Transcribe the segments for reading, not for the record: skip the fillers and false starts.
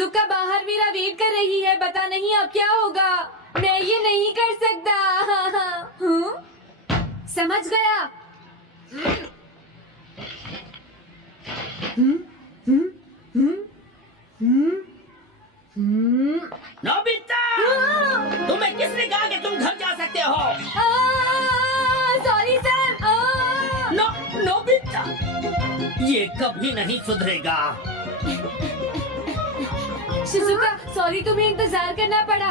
Shizuka बाहर मेरा wait कर रही है, पता नहीं अब क्या होगा। मैं ये नहीं कर सकता। समझ गया। नोबिता, तुम्हें किसने कहा कि तुम घर जा सकते हो? Sorry sir. नोबिता, ये कभी नहीं सुधरेगा। शिजुका सॉरी, तुम्हें इंतजार करना पड़ा।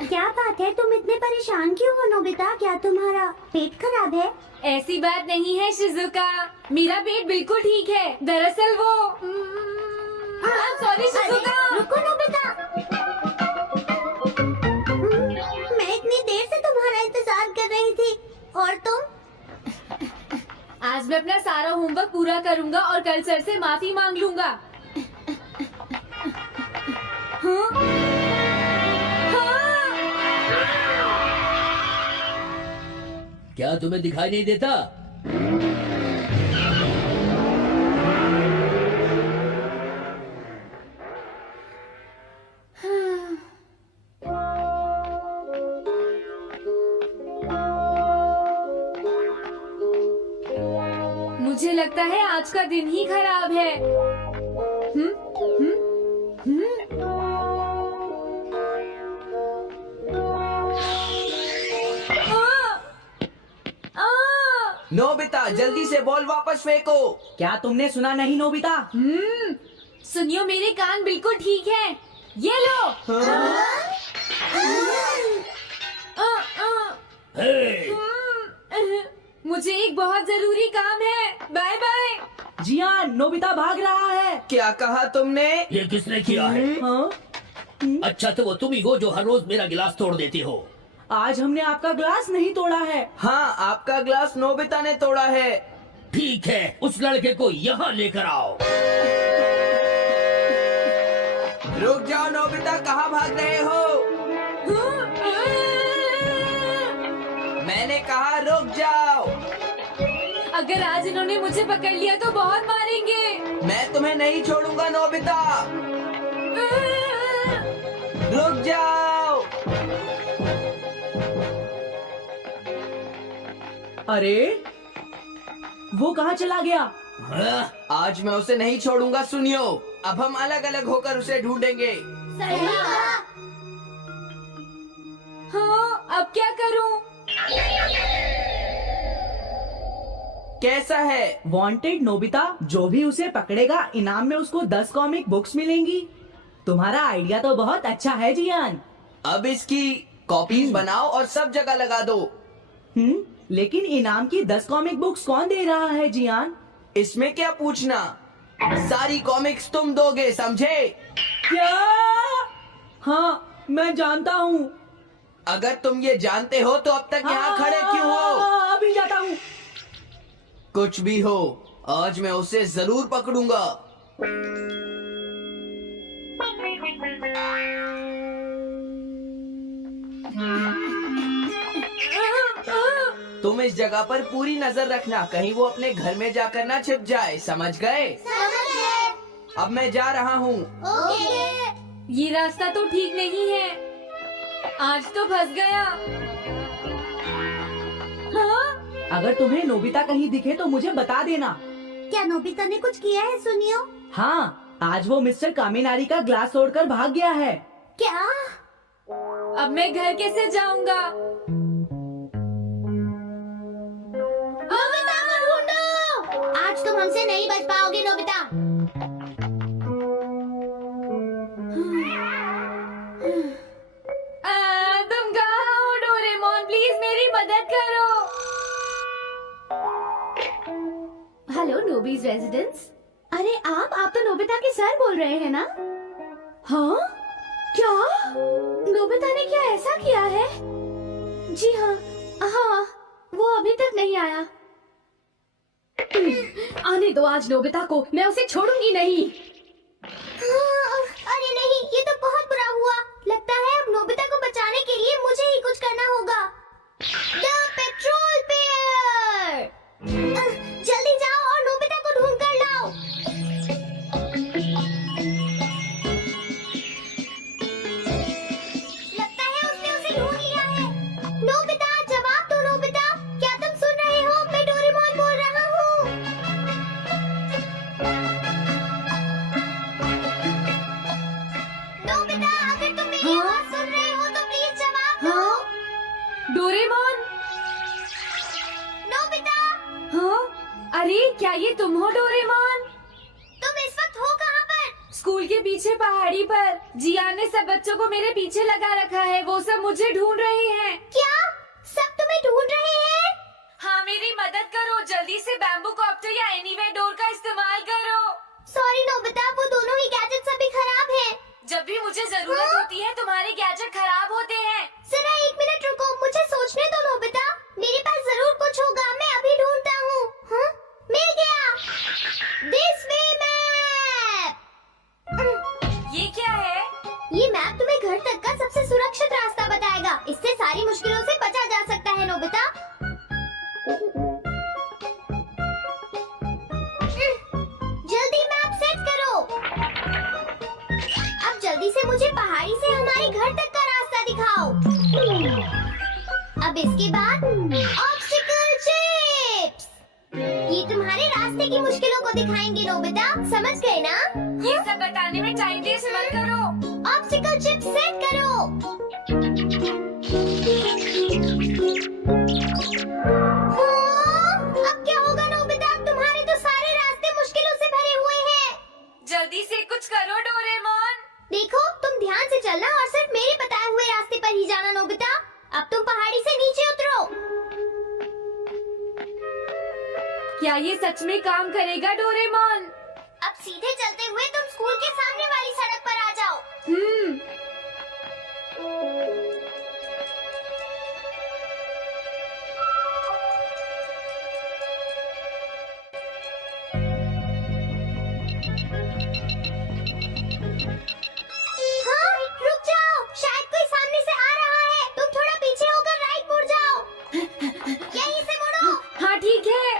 क्या बात है, तुम इतने परेशान क्यों हो नोबिता? क्या तुम्हारा पेट खराब है? ऐसी बात नहीं है शिजुका, मेरा पेट बिल्कुल ठीक है। दरअसल वो सॉरी शिजुका। रुको नोबिता, मैं इतनी देर से तुम्हारा इंतजार कर रही थी और तुम? आज मैं अपना सारा होमवर्क पूरा करूंगा और कल सर से माफी मांग लूंगा। क्या तुम्हें दिखाई नहीं देता? मुझे लगता है आज का दिन ही खराब है। नोबिता, जल्दी से बॉल वापस फेंको। क्या तुमने सुना नहीं नोबिता? सुनियो, मेरे कान बिल्कुल ठीक हैं। ये लो। हे, मुझे एक बहुत जरूरी काम है। Bye bye. जी हाँ, नोबिता भाग रहा है। क्या कहा तुमने? ये किसने किया है? हाँ? अच्छा तो वो तुम ही हो जो हर रोज मेरा गिलास तोड़ देती हो। आज हमने आपका ग्लास नहीं तोड़ा है। हाँ, आपका ग्लास नोबिता ने तोड़ा है। ठीक है, उस लड़के को यहाँ लेकर आओ। रुक जाओ नोबिता, कहाँ भाग रहे हो? मैंने कहा रुक जाओ। अगर आज इन्होंने मुझे पकड़ लिया तो बहुत मारेंगे। मैं तुम्हें नहीं छोड़ूंगा नोबिता, रुक जाओ। अरे वो कहाँ चला गया? हाँ? आज मैं उसे नहीं छोड़ूंगा। सुनियो, अब हम अलग अलग होकर उसे ढूंढेंगे। हाँ, अब क्या करूं? कैसा है? वांटेड नोबिता, जो भी उसे पकड़ेगा इनाम में उसको 10 कॉमिक बुक्स मिलेंगी। तुम्हारा आइडिया तो बहुत अच्छा है जियान। अब इसकी कॉपीज बनाओ और सब जगह लगा दो। लेकिन इनाम की 10 कॉमिक बुक्स कौन दे रहा है जियान? इसमें क्या पूछना, सारी कॉमिक्स तुम दोगे, समझे? क्या? हाँ, मैं जानता हूँ। अगर तुम ये जानते हो तो अब तक यहाँ खड़े क्यों हो? अभी जाता हूँ। कुछ भी हो, आज मैं उसे जरूर पकड़ूंगा। तुम इस जगह पर पूरी नजर रखना, कहीं वो अपने घर में जाकर ना छिप जाए, समझ गए? अब मैं जा रहा हूँ। ये रास्ता तो ठीक नहीं है। आज तो फंस गया। हाँ? अगर तुम्हें नोबिता कहीं दिखे तो मुझे बता देना। क्या नोबिता ने कुछ किया है सुनियो? हाँ, आज वो मिस्टर कामिनारी का ग्लास तोड़कर भाग गया है। क्या? अब मैं घर कैसे जाऊंगा? नोबिता को ढूंढो। आज तुम हमसे नहीं बच पाओगे नोबिता। तुम कहाँ हो डोरेमोन? प्लीज मेरी मदद करो। हेलो नोबीज रेजिडेंस। अरे आप तो नोबिता के सर बोल रहे हैं ना? हाँ? क्या? नोबिता ने क्या ऐसा किया है? जी हाँ, हाँ, वो अभी तक नहीं आया। आने दो आज नोबिता को, मैं उसे छोड़ूंगी नहीं। अरे नहीं, ये तो बहुत बुरा हुआ। लगता है अब नोबिता को बचाने के लिए मुझे ही कुछ करना होगा। The petrol pair! जल्दी जाओ और नोबिता को ढूंढ कर लाओ। डोरेमोन। नोबिता, हाँ? अरे क्या ये तुम हो डोरेमोन? तुम इस वक्त हो कहाँ पर? स्कूल के पीछे पहाड़ी पर जियान ने सब बच्चों को मेरे पीछे लगा रखा है। वो सब मुझे ढूंढ रहे हैं। क्या सब तुम्हें ढूंढ रहे हैं? हाँ, मेरी मदद करो। जल्दी से बैम्बू कॉप्टर या एनीवेयर डोर का इस्तेमाल करो। सॉरी नोबिता, वो दोनों ही गैजेट्स अभी खराब हैं। जब भी मुझे जरूरत होती है तुम्हारे गैजेट खराब होते हैं। जरा 1 मिनट रुको, मुझे सोचने दो नोबिता। मेरे पास जरूर कुछ होगा, मैं अभी ढूंढता हूँ। हाँ? मिल गया। This way map. ये क्या है? ये मैप तुम्हें घर तक का सबसे सुरक्षित रास्ता बताएगा। इससे सारी मुश्किलों से बचा जा सकता है नोबिता। जल्दी मैप सेट करो। अब जल्दी से मुझे पहाड़ी से हमारे घर तक का रास्ता दिखाओ। अब इसके बाद ऑब्स्टिकल चिप्स। ये तुम्हारे रास्ते की मुश्किलों को दिखाएंगे नोबिता, समझ गए ना? ये सब बताने में टाइम वेस्ट मत करो। ऑब्स्टिकल चिप्स सेट करो। अब क्या होगा नोबिता? तुम्हारे तो सारे रास्ते मुश्किलों से भरे हुए हैं। जल्दी से कुछ करो डोरेमोन। देखो, तुम ध्यान से चलना और सिर्फ मेरे बताए हुए रास्ते पर ही जाना नोबिता। अब तुम पहाड़ी से नीचे उतरो। क्या ये सच में काम करेगा डोरेमोन? अब सीधे चलते हुए तुम स्कूल के सामने वाली सड़क पर आ जाओ। हाँ, रुक जाओ, शायद कोई सामने से आ रहा है। तुम थोड़ा पीछे होकर राइट मुड़ जाओ। यहीं से मुड़ो। हाँ ठीक है।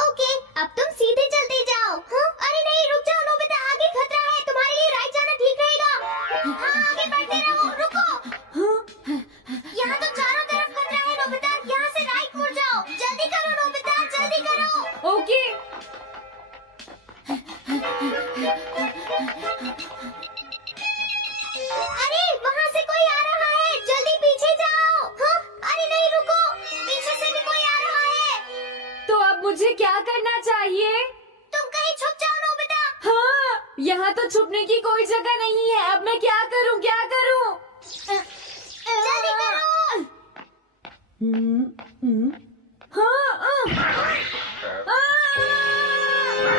ओके, अब तुम सीधे चलते जाओ। हाँ? अरे नहीं, रुक जाओ नोबिता, आगे खतरा है। तुम्हारे लिए राइट जाना ठीक रहेगा। हाँ, आगे बढ़ते रहो। रुको, यहाँ तो चारों तरफ खतरा है नोबिता। यहाँ से राइट मुड़ जाओ। जल्दी करो नोबिता, जल्दी करो। ओके। अरे वहाँ से कोई आ रहा है, जल्दी पीछे जाओ। हाँ? अरे नहीं, रुको, पीछे से भी कोई आ रहा है। तो अब मुझे क्या करना चाहिए? तुम कहीं छुप जाओ नोबिता। हाँ, यहाँ तो छुपने की कोई जगह नहीं है। अब मैं क्या करूँ, क्या करूँ? जल्दी करो। हाँ,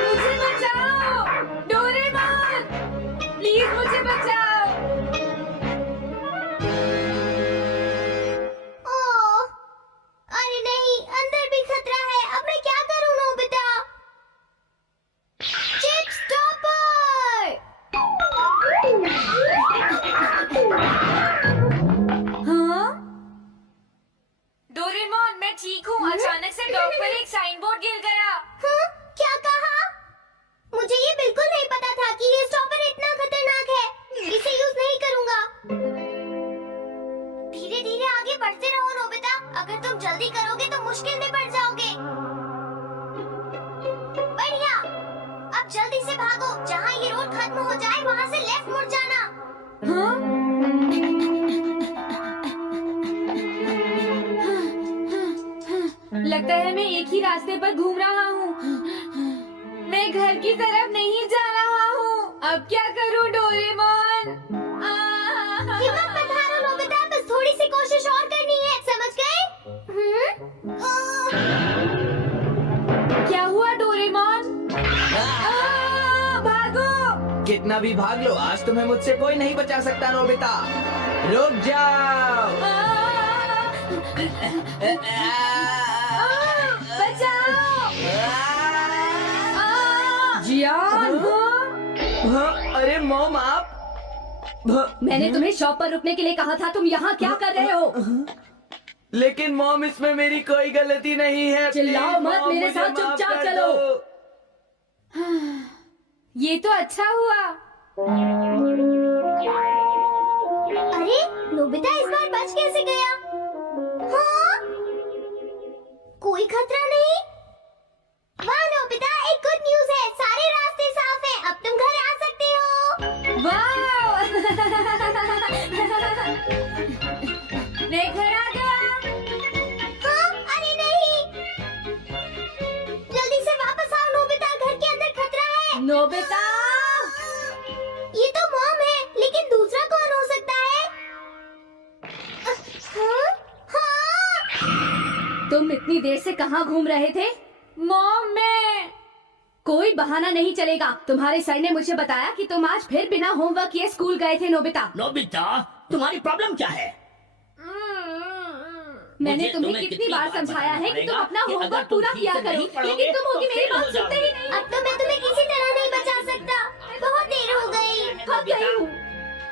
मुझे बचाओ डोरेमोन, प्लीज मुझे बचाओ। ओह, अरे नहीं, अंदर भी खतरा है। अब मैं क्या करूं नोबिता? Chip stopper. हाँ? डोरेमोन, मैं ठीक हूँ। अचानक से डॉग पर एक साइन बोर्ड गिर गया। हाँ? क्या कहा? मुझे ये बिल्कुल नहीं पता था कि ये स्टॉपर इतना खतरनाक है। इसे यूज नहीं करूंगा। धीरे धीरे आगे बढ़ते रहो नोबिता। अगर तुम जल्दी करोगे तो मुश्किल में पड़ जाओगे। बढ़िया। अब जल्दी से भागो। जहाँ ये रोड खत्म हो जाए वहाँ से लेफ्ट मुड़ जाना। हाँ? लगता है मैं एक ही रास्ते पर घूम रहा हूँ। मैं घर की तरफ नहीं जा रहा हूँ। अब क्या करूँ डोरेमोन? हिम्मत मत हारो नोबिता, बस थोड़ी सी कोशिश और करनी है, समझ गए? क्या हुआ डोरेमोन? भागो! कितना भी भाग लो, आज तुम्हें मुझसे कोई नहीं बचा सकता नोबिता। रुक जाओ। बचाओ! जियान! हाँ, अरे मॉम आप। मैंने तुम्हें शॉप पर रुकने के लिए कहा था। तुम यहाँ क्या कर रहे हो? लेकिन मॉम, इसमें मेरी कोई गलती नहीं है। चिल्लाओ प्लीज, मत, मॉम, मेरे मुझे साथ माफ चुपचाप कर चलो। दो। ये तो अच्छा हुआ। अरे नोबिता इस बार बच कैसे गया? हाँ? कोई खतरा नहीं? वाह नोबिता, एक गुड न्यूज है, सारे रास्ते साफ हैं। अब तुम घर आ सकते हो। वाह! मैं घर आ गया। हाँ, अरे नहीं, जल्दी से वापस आओ नोबिता, घर के अंदर खतरा है। नोबिता, ये तो मॉम है, लेकिन दूसरा कौन हो सकता है? हाँ? हाँ? तुम इतनी देर से कहाँ घूम रहे थे? मॉम, मैं कोई बहाना नहीं चलेगा। तुम्हारे सर ने मुझे बताया कि तुम आज फिर बिना होमवर्क किए स्कूल गए थे नोबिता। नोबिता, तुम्हारी प्रॉब्लम क्या है? मैंने मुझे तुम्हें तुम्हें कितनी बार समझाया है कि तुम बताना अपना पड़ेगा कि होमवर्क अगर तुम पूरा ठीक किया से करो, नहीं पढ़ोगे लेकिन तुम होगी तो मेरी फेल बात हो सुनते ही जाओगे। नहीं। अब तो मैं तुम्हें किसी तरह नहीं बचा सकता, बहुत देर हो गई। थक गई हूँ।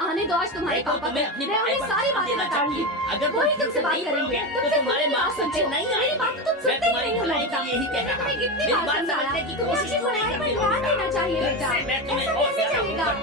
आने दो आज तुम्हारे देखो, पापा को। तुम्हें अपनी मैं पढ़ाई उन्हें पर सारी ध्यान बातें देना बताऊंगी। चाहिए। अगर तुम वही ठीक तुमसे से बात नहीं करेंगे। पढ़ोगे, तुमसे तो तुम्हारे कोई बात मार्क्स सुनते अच्छे हो। नहीं मेरी आएंगे। बात तो तुम मैं सुनते ही तुम्हारी नहीं हो भलाई नोबिता। के लिए ही कह रहा तुम्हें हूँ। कितनी मेरी बार बात समझाया समझने की तुम्हें कोशिश अपनी तो नहीं पढ़ाई पर करते ध्यान नोबिता। देना चाहिए बेटा। मैं तुम्हें ऐसा और कैसे ज्यादा चलेगा? होमवर्क